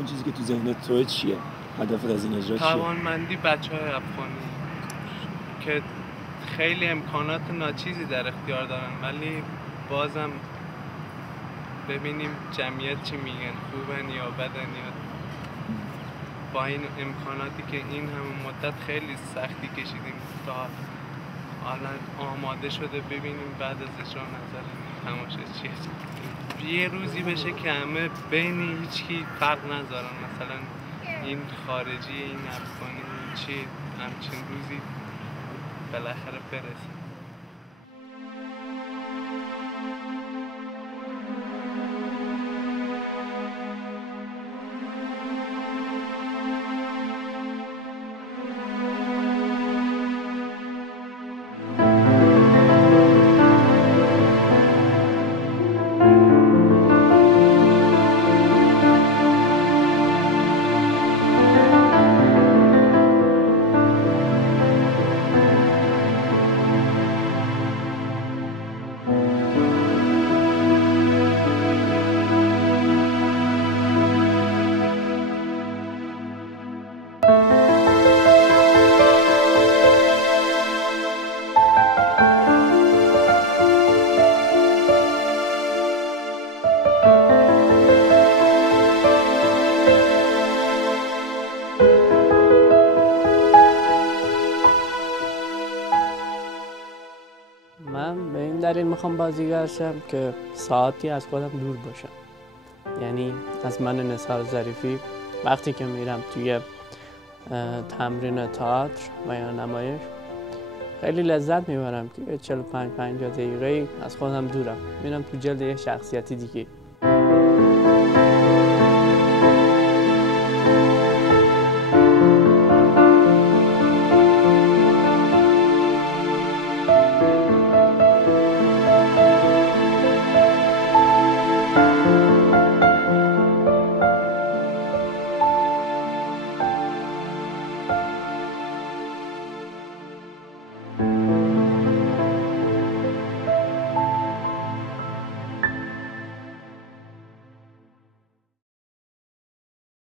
اون چیزی که تو ذهنت توه چیه؟ هدفت از این اجرا چیه؟ توانمندی بچه‌های افغانی که خیلی امکانات ناچیزی در اختیار دارن، ولی بازم ببینیم جمعیت چی میگن، خوبن یا بدن، یا با این امکاناتی که این همه مدت خیلی سختی کشیدیم تا الان آماده شده، ببینیم بعد از اجرا نظر تماشاچی چیه. یه روزی بشه که همه بین هیچکی فرق نذارن، مثلا این خارجی، این افغانی، این چی، همچین روزی بالاخره برسه. من به این دلیل میخوام بازیگر شم که ساعتی از خودم دور باشم. یعنی از من نثار ظریفی وقتی که میرم توی تمرین تئاتر و یا نمایش خیلی لذت میبرم که 45-50 دقیقه از خودم دورم، میرم تو جلد یه شخصیتی دیگه.